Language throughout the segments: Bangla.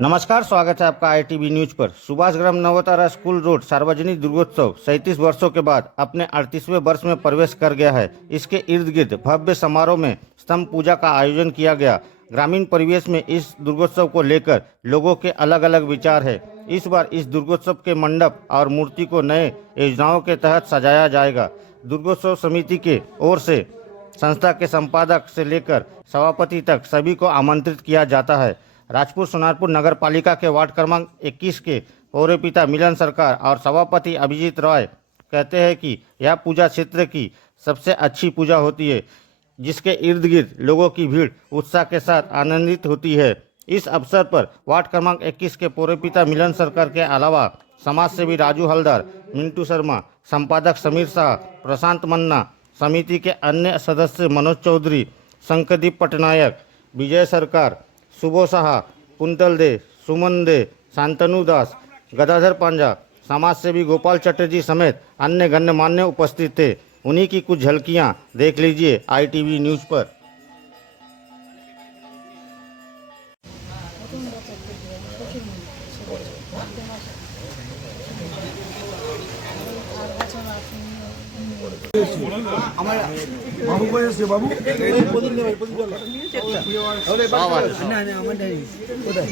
नमस्कार, स्वागत है आपका आईटीवी न्यूज पर। सुभाषग्राम नवतारा स्कूल रोड सार्वजनिक दुर्गोत्सव 37 वर्षों के बाद अपने 38वें वर्ष में प्रवेश कर गया है। इसके इर्द गिर्द भव्य समारोह में स्तंभ पूजा का आयोजन किया गया। ग्रामीण परिवेश में इस दुर्गोत्सव को लेकर लोगों के अलग अलग विचार है। इस बार इस दुर्गोत्सव के मंडप और मूर्ति को नए योजनाओं के तहत सजाया जाएगा। दुर्गोत्सव समिति के ओर से संस्था के संपादक से लेकर सभापति तक सभी को आमंत्रित किया जाता है। राजपुर सोनारपुर नगर पालिका के वार्ड क्रमांक 21 के पौरपिता मिलन सरकार और सभापति अभिजीत रॉय कहते हैं कि यह पूजा क्षेत्र की सबसे अच्छी पूजा होती है, जिसके इर्द गिर्द लोगों की भीड़ उत्साह के साथ आनंदित होती है। इस अवसर पर वार्ड क्रमांक 21 के पौरपिता मिलन सरकार के अलावा समाज सेवी राजू हलदार, मिंटू शर्मा, संपादक समीर शाह, प्रशांत मन्ना, समिति के अन्य सदस्य मनोज चौधरी, शंकरदीप पटनायक, विजय सरकार, सुबो साहा, कुंतल दे, सुमन दे, शांतनु दास, गदाधर पांजा, समाज सेवी गोपाल चटर्जी समेत अन्य गण्यमान्य उपस्थित थे। उन्हीं की कुछ झलकियां देख लीजिए आईटीवी न्यूज पर। আমার বাবু কই আছে বাবু এই পদিন নে ভাই পদিন চল আরে বাবা না না আমার নাই কোথায়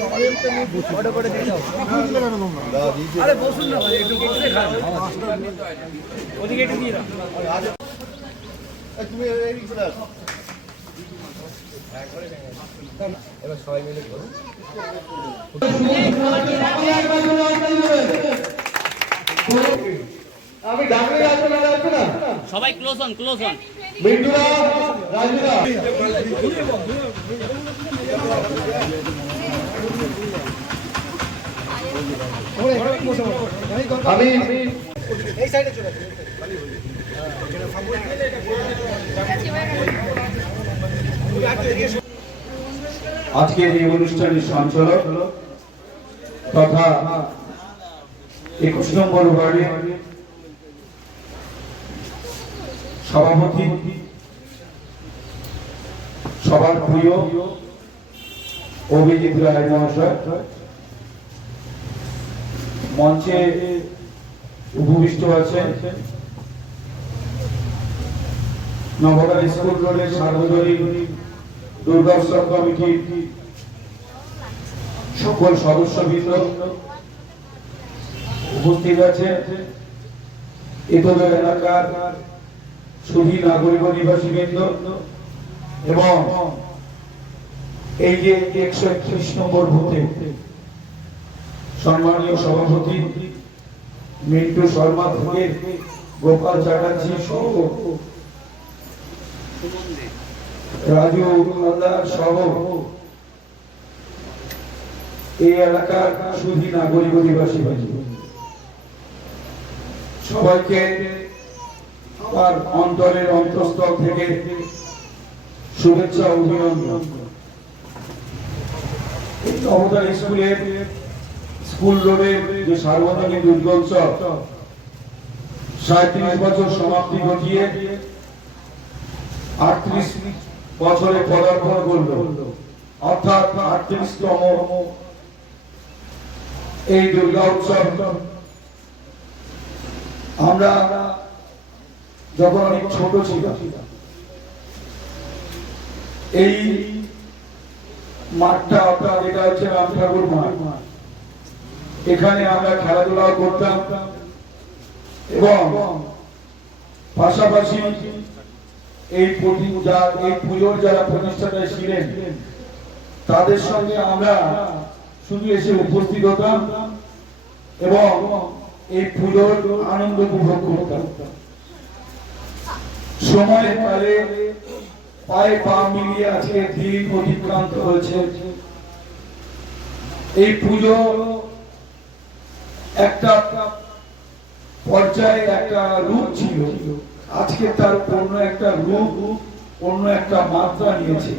ওটা করে দিয়ে দাও আরে বসুন না ভাই একটু কেটে খাও ওদিকে একটু দিয়ে দাও তুমি এই চলে আসো এবার সবাই মিলে করো আমি ডাকলে আসবে না সবাই ক্লোজ অন মিন্টুরা রাজুরা আমি এই সাইডে চলে আজকের এই অনুষ্ঠানের সঞ্চালক তথা 21 নম্বর ওয়ার্ডের সভাপতি, সবার প্রিয় অভিজিৎ রায় মহাশয়, মঞ্চে উপবিষ্ট আছেন নবতারা স্কুল রোডের সার্বজনীন দুর্গোৎসব কমিটির সকল সদস্যবৃন্দ, উপস্থিত আছেন এতদূর এলাকার সুধী নাগরিক নিবাসীবৃন্দ এবং এই যে 131 নম্বর বুথে সম্মানীয় সভাপতি মিন্টু শর্মা থেকে গোপাল চ্যাটার্জি সহ রাজু হালদার সহ এই এলাকার সুধী নাগরিক নিবাসীবৃন্দ সবাইকে আমার অন্তরের অন্তঃস্থল থেকে শুভেচ্ছা অভিনন্দন। নবতারা স্কুল রোডের যে সার্বজনীন দুর্গোৎসব 37 বছর সমাপ্তি ঘটিয়ে 38 বছরে পদার্পণ করল, অর্থাৎ 38তম এই দুর্গা উৎসব আমরা যখন অনেক ছোট ছিলাম এই মাঠটা অর্থাৎ এটা হচ্ছে রাম ঠাকুর মাঠ, এখানে আমরা খেলাধুলা করতাম এবং পাশাপাশি এই পুজোর যারা প্রতিষ্ঠাতা ছিলেন তাদের সঙ্গে আমরা শুধু এসে উপস্থিত হতাম এবং এই পুজোর আনন্দ উপভোগ করতাম। সময়ের কালে পায়ে পা মিলিয়ে আজকে দিন অতিক্রান্ত হয়েছে। এই পুজো একটা পর্যায়ে একটা রূপ ছিল, আজকে তার অন্য একটা রূপ, অন্য একটা মাত্রা নিয়েছে।